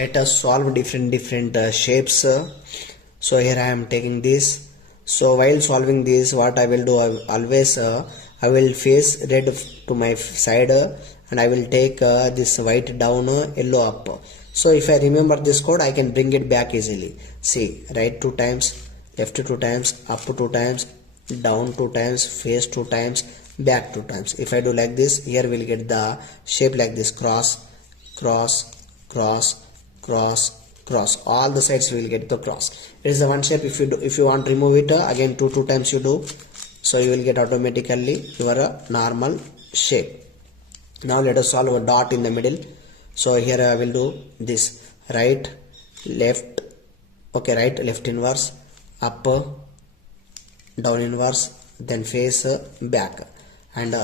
let us solve different shapes. So here I am taking this. So while solving this, what I will do, I will face red to my side, and I will take this white down, yellow up. So if I remember this code, I can bring it back easily. See, right 2 times, left 2 times, up 2 times, down 2 times, face 2 times, back 2 times. If I do like this, here we'll get the shape like this: cross, cross, cross, cross, cross. All the sides will get the cross. It is the one shape. If you want to remove it, again two times you do, so you will get automatically your normal shape. Now let us solve a dot in the middle. So here I will do this: right, left, okay, right, left inverse, up, down inverse, then face, back, and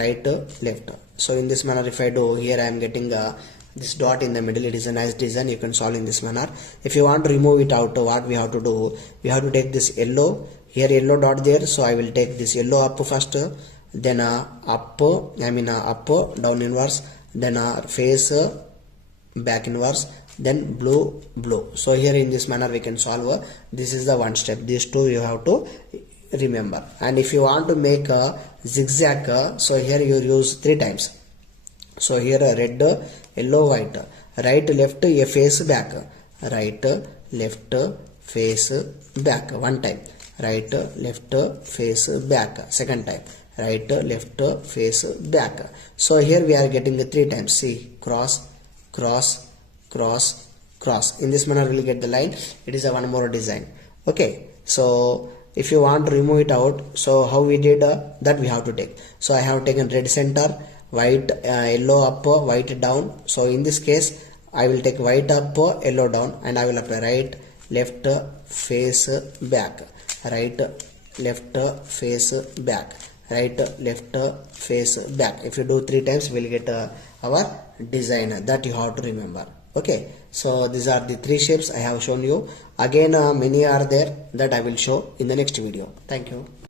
right, left. So in this manner, if I do, here I am getting this dot in the middle. It is a nice design. You can solve in this manner. If you want to remove it out, what we have to do, we have to take this yellow, here yellow dot there, so I will take this yellow up first, then up, down inverse, then face, back inverse, then blue, blue. So here in this manner we can solve. This is the one step. These two you have to remember. And if you want to make a zigzag, so here you use 3 times. So here red, yellow, white, right, left, a face, back, right, left, face, back, 1 time, right, left, face, back, 2nd time, right, left, face, back. So here we are getting the 3 times. See, cross, cross, cross, cross. In this manner we will get the line. It is a one more design. Okay, so if you want to remove it out, so how we did that we have to take. So I have taken red center, white, yellow up, white down. So in this case I will take white up, yellow down, and I will apply right, left, face, back, right, left, face, back, right, left, face, back. If you do 3 times, we will get our design. That you have to remember. Okay, so these are the 3 shapes I have shown you. Again many are there that I will show in the next video. Thank you.